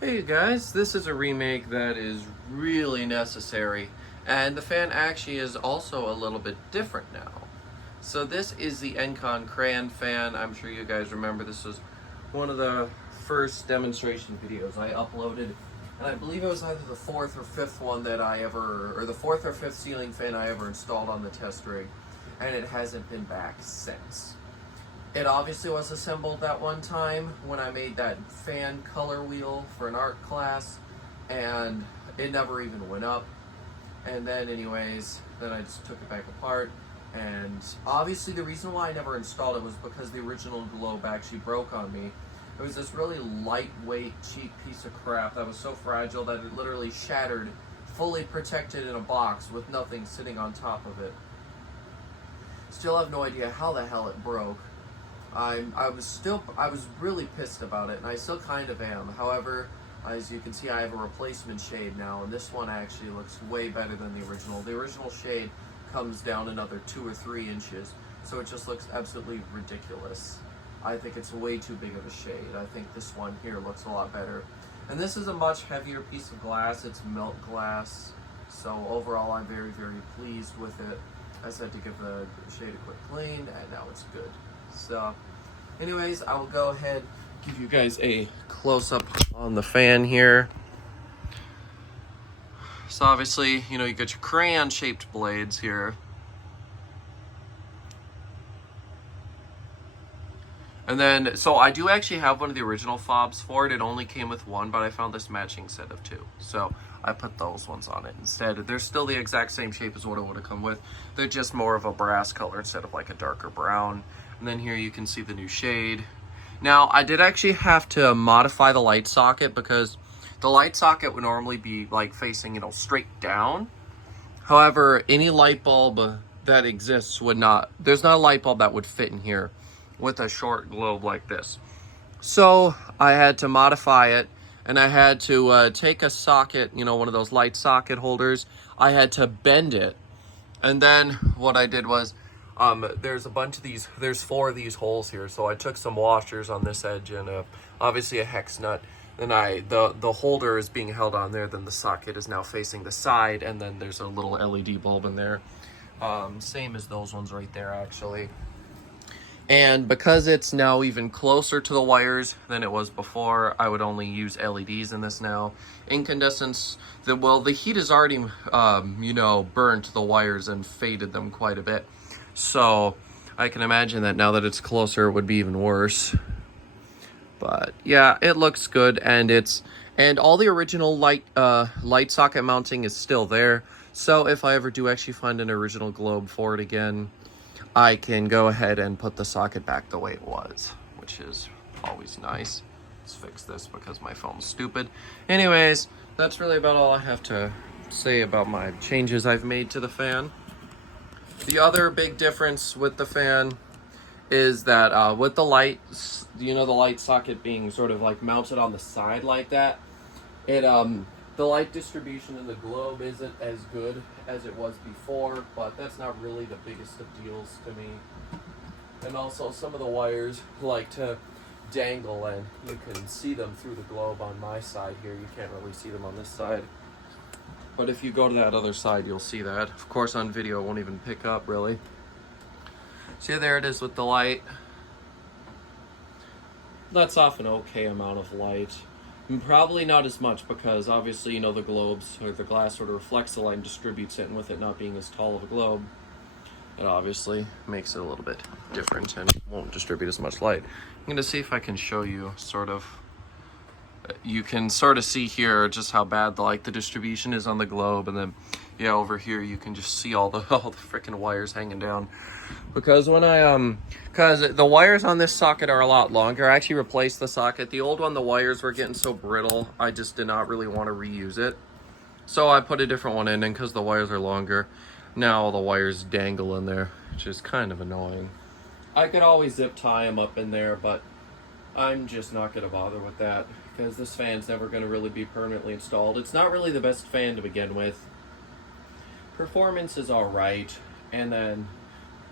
Hey you guys, this is a remake that is really necessary, and the fan actually is also a little bit different now. So this is the Encon Crayon fan. I'm sure you guys remember this was one of the first demonstration videos I uploaded, and I believe it was either the fourth or fifth one that or the fourth or fifth ceiling fan I ever installed on the test rig, and it hasn't been back since. It obviously was assembled that one time when I made that fan color wheel for an art class, and it never even went up. And then anyways, then I just took it back apart, and obviously the reason why I never installed it was because the original globe actually broke on me. It was this really lightweight, cheap piece of crap that was so fragile that it literally shattered, fully protected in a box with nothing sitting on top of it. Still have no idea how the hell it broke. I was really pissed about it, and I still kind of am. However, as you can see, I have a replacement shade now, and this one actually looks way better than the original. The original shade comes down another 2 or 3 inches, so it just looks absolutely ridiculous. I think it's way too big of a shade. I think this one here looks a lot better. And this is a much heavier piece of glass. It's melt glass, so overall I'm very, very pleased with it. I just had to give the shade a quick clean, and now it's good. So, anyways, I will go ahead give you guys a close-up on the fan here. So obviously, you got your crayon-shaped blades here. And then, so I do actually have one of the original fobs for it. It only came with one, but I found this matching set of 2. So I put those ones on it instead. They're still the exact same shape as what it would have come with. They're just more of a brass color instead of like a darker brown. And then here you can see the new shade. Now, I did actually have to modify the light socket because the light socket would normally be like facing, straight down. However, any light bulb that exists there's not a light bulb that would fit in here with a short globe like this. So I had to modify it, and I had to take a socket, one of those light socket holders. I had to bend it, and then what I did was there's a bunch of these, there's 4 of these holes here, so I took some washers on this edge and obviously a hex nut. Then the holder is being held on there, then the socket is now facing the side, and then there's a little LED bulb in there. Same as those ones right there, actually. And because it's now even closer to the wires than it was before, I would only use LEDs in this now. Incandescence, the heat has already, burned the wires and faded them quite a bit. So I can imagine that now that it's closer, it would be even worse. But yeah, it looks good, and all the original light socket mounting is still there. So if I ever do actually find an original globe for it again, I can go ahead and put the socket back the way it was, which is always nice. Let's fix this because my phone's stupid. Anyways, that's really about all I have to say about my changes I've made to the fan. The other big difference with the fan is that with the light, the light socket being sort of like mounted on the side like that, the light distribution in the globe isn't as good as it was before, but that's not really the biggest of deals to me. And also some of the wires like to dangle, and you can see them through the globe on my side here. You can't really see them on this side. But if you go to that other side, you'll see that. Of course, on video, it won't even pick up, really. So yeah, there it is with the light. That's off an okay amount of light. Probably not as much because obviously, the globes or the glass sort of reflects the light and distributes it, and with it not being as tall of a globe, it obviously makes it a little bit different and won't distribute as much light. I'm going to see if I can show you you can sort of see here just how bad the distribution is on the globe, and then yeah, over here you can just see all the freaking wires hanging down. Because because the wires on this socket are a lot longer. I actually replaced the socket. The old one, the wires were getting so brittle, I just did not really want to reuse it. So I put a different one in, and because the wires are longer, now all the wires dangle in there, which is kind of annoying. I could always zip tie them up in there, but I'm just not going to bother with that because this fan's never going to really be permanently installed. It's not really the best fan to begin with. Performance is alright, and then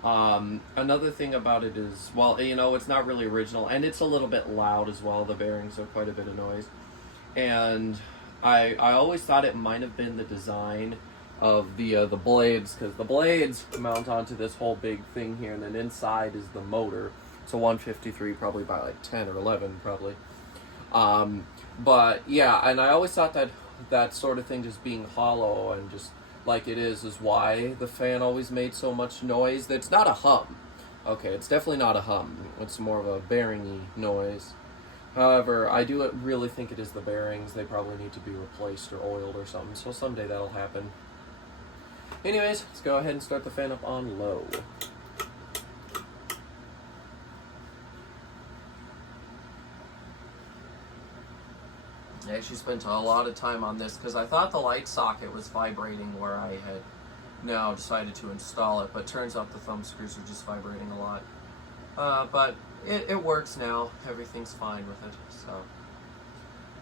another thing about it is, well, it's not really original, and it's a little bit loud as well. The bearings are quite a bit of noise. and I always thought it might have been the design of the blades, because the blades mount onto this whole big thing here, and then inside is the motor. It's a 153, probably by like 10 or 11, probably. But yeah, and I always thought that that sort of thing just being hollow and just like it is why the fan always made so much noise. It's not a hum. Okay, it's definitely not a hum. It's more of a bearing-y noise. However, I do really think it is the bearings. They probably need to be replaced or oiled or something, so someday that'll happen. Anyways, let's go ahead and start the fan up on low. I actually spent a lot of time on this because I thought the light socket was vibrating where I had now decided to install it, but turns out the thumb screws are just vibrating a lot. But it works now. Everything's fine with it. So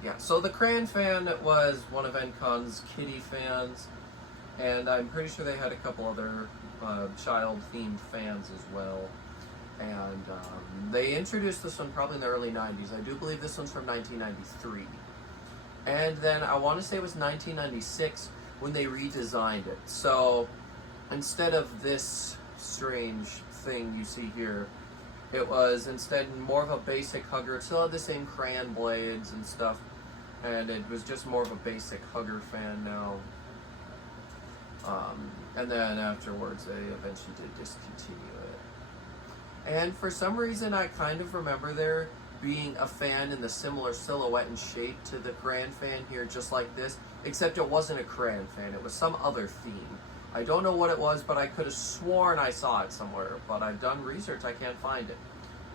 yeah. So the Crayon fan was one of Encon's kiddie fans, and I'm pretty sure they had a couple other child-themed fans as well. And they introduced this one probably in the early 90s. I do believe this one's from 1993. And then I want to say it was 1996 when they redesigned it. So instead of this strange thing you see here, it was instead more of a basic hugger. It still had the same crayon blades and stuff, and it was just more of a basic hugger fan now. And then afterwards they eventually did discontinue it. And for some reason I kind of remember there being a fan in the similar silhouette and shape to the Crayon fan here, just like this, except it wasn't a Crayon fan, it was some other theme. I don't know what it was, but I could have sworn I saw it somewhere, but I've done research, I can't find it.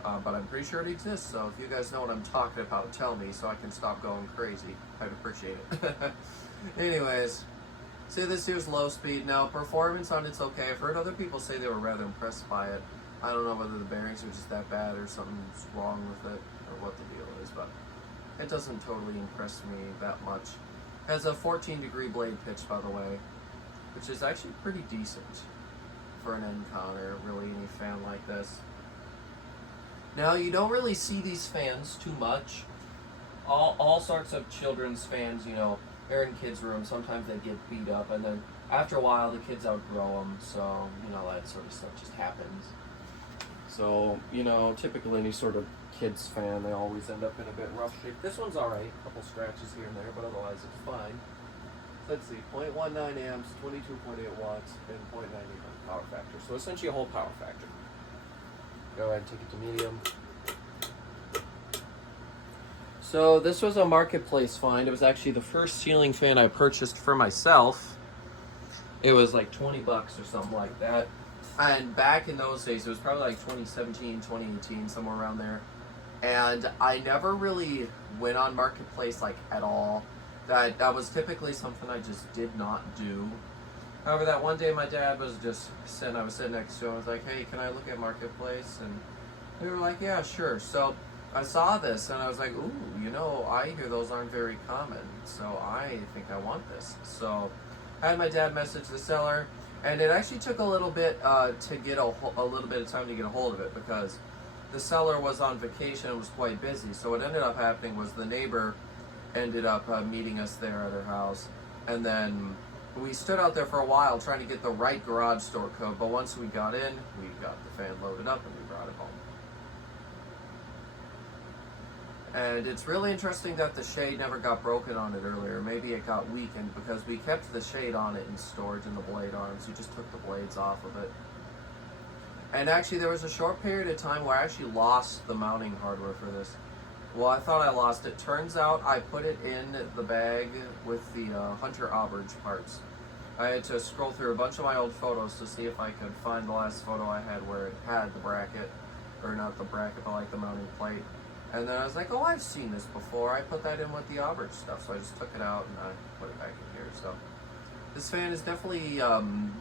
But I'm pretty sure it exists, so if you guys know what I'm talking about, tell me so I can stop going crazy. I'd appreciate it. Anyways, see, this here's low speed. Now, performance on it's okay. I've heard other people say they were rather impressed by it. I don't know whether the bearings are just that bad or something's wrong with it, or what the deal is, but it doesn't totally impress me that much. It has a 14-degree blade pitch, by the way, which is actually pretty decent for an Encon or really any fan like this. Now, you don't really see these fans too much. All sorts of children's fans, you know, they're in kids' rooms. Sometimes they get beat up, and then after a while, the kids outgrow them, so, you know, that sort of stuff just happens. So, you know, typically any sort of kids fan, they always end up in a bit rough shape. This one's alright, a couple scratches here and there, but otherwise it's fine. Let's see, 0.19 amps, 22.8 watts, and 0.98 power factor. So essentially a whole power factor. Go ahead and take it to medium. So this was a marketplace find. It was actually the first ceiling fan I purchased for myself. It was like 20 bucks or something like that. And back in those days, it was probably like 2017, 2018, somewhere around there. And I never really went on Marketplace like at all. That was typically something I just did not do. However, that one day my dad was just sitting, I was sitting next to him, I was like, hey, can I look at Marketplace? And we were like, yeah, sure. So I saw this and I was like, ooh, you know, I hear those aren't very common. So I think I want this. So I had my dad message the seller. And it actually took a little bit to get a little bit of time to get a hold of it because the seller was on vacation and was quite busy. So what ended up happening was the neighbor ended up meeting us there at her house, and then we stood out there for a while trying to get the right garage door code. But once we got in, we got the fan loaded up and we brought it home. And it's really interesting that the shade never got broken on it earlier. Maybe it got weakened because we kept the shade on it in storage in the blade arms. We just took the blades off of it. And actually there was a short period of time where I actually lost the mounting hardware for this. Well, I thought I lost it. Turns out I put it in the bag with the Hunter Auberge parts. I had to scroll through a bunch of my old photos to see if I could find the last photo I had where it had the bracket, or not the bracket, but like the mounting plate. And then I was like, oh, I've seen this before. I put that in with the Auberge stuff, so I just took it out and I put it back in here. So this fan has definitely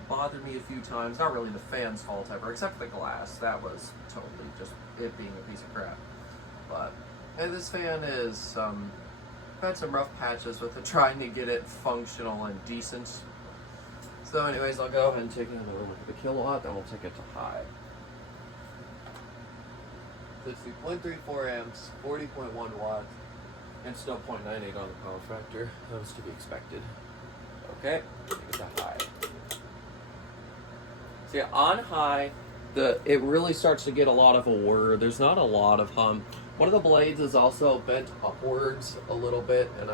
bothered me a few times. Not really the fan's fault ever, except for the glass. That was totally just it being a piece of crap. But and this fan is I've had some rough patches with it, trying to get it functional and decent. So anyways, I'll go ahead and take another look at the kilowatt, then we'll take it to high. Let's see, 0.34 amps, 40.1 watts, And still 0.98 on the power factor. That was to be expected. Okay, get that high. See, on high, it really starts to get a lot of a whir. There's not a lot of hum. One of the blades is also bent upwards a little bit, and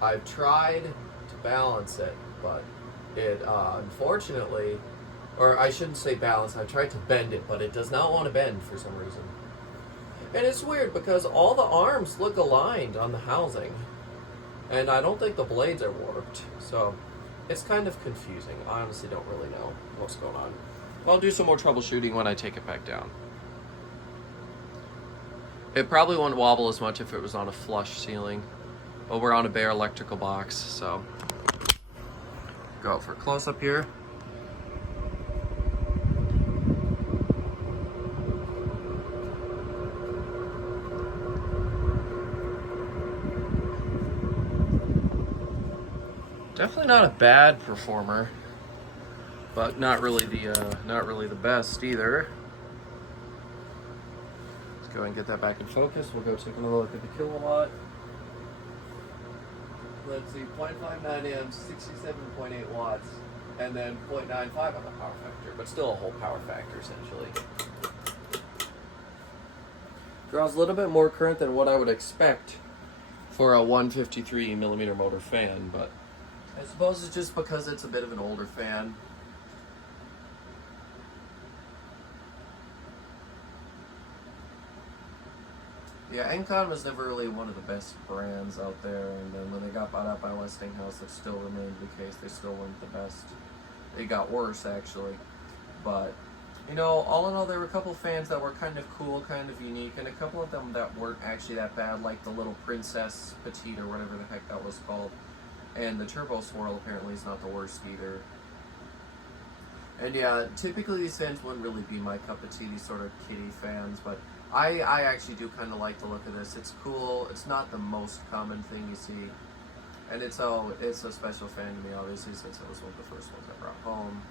I've tried to balance it, but it unfortunately, or I shouldn't say balance, I've tried to bend it, but it does not want to bend for some reason. And it's weird because all the arms look aligned on the housing, and I don't think the blades are warped, so it's kind of confusing. I honestly don't really know what's going on. I'll do some more troubleshooting when I take it back down. It probably wouldn't wobble as much if it was on a flush ceiling, but we're on a bare electrical box, so go out for a close-up here. Definitely not a bad performer, but not really the best either. Let's go and get that back in focus. We'll go take another look at the kilowatt. Let's see, 0.59 amps, 67.8 watts, and then 0.95 on the power factor, but still a whole power factor essentially. Draws a little bit more current than what I would expect for a 153 millimeter motor fan, but I suppose it's just because it's a bit of an older fan. Yeah, Encon was never really one of the best brands out there, and then when they got bought out by Westinghouse, it still remained the case. They still weren't the best. It got worse, actually. But, you know, all in all, there were a couple fans that were kind of cool, kind of unique, and a couple of them that weren't actually that bad, like the little Princess Petite, or whatever the heck that was called. And the Turbo Swirl apparently is not the worst either. And yeah, typically these fans wouldn't really be my cup of tea, these sort of kiddie fans, but I actually do kind of like the look of this. It's cool. It's not the most common thing you see. And it's a special fan to me, obviously, since it was one of the first ones I brought home.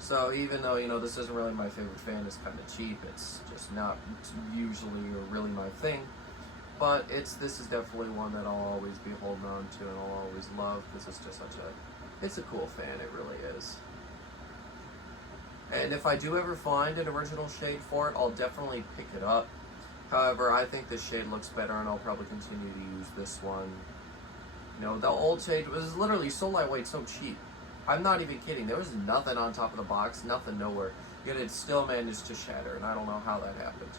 So even though, you know, this isn't really my favorite fan, it's kind of cheap, it's just not usually or really my thing. But this is definitely one that I'll always be holding on to and I'll always love, because it's just it's a cool fan, it really is. And if I do ever find an original shade for it, I'll definitely pick it up. However, I think this shade looks better and I'll probably continue to use this one. You know, the old shade was literally so lightweight, so cheap. I'm not even kidding, there was nothing on top of the box, nothing nowhere. Yet it still managed to shatter, and I don't know how that happened.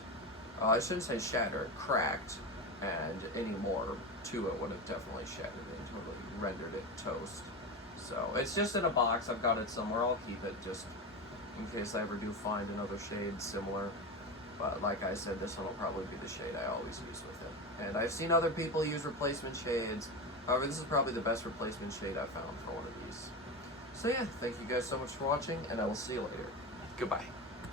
I shouldn't say shatter, it cracked. And any more to it would have definitely shattered it and totally rendered it toast. So it's just in a box. I've got it somewhere. I'll keep it just in case I ever do find another shade similar. But like I said, this one will probably be the shade I always use with it. And I've seen other people use replacement shades. However, this is probably the best replacement shade I've found for one of these. So yeah, thank you guys so much for watching, and I will see you later. Goodbye.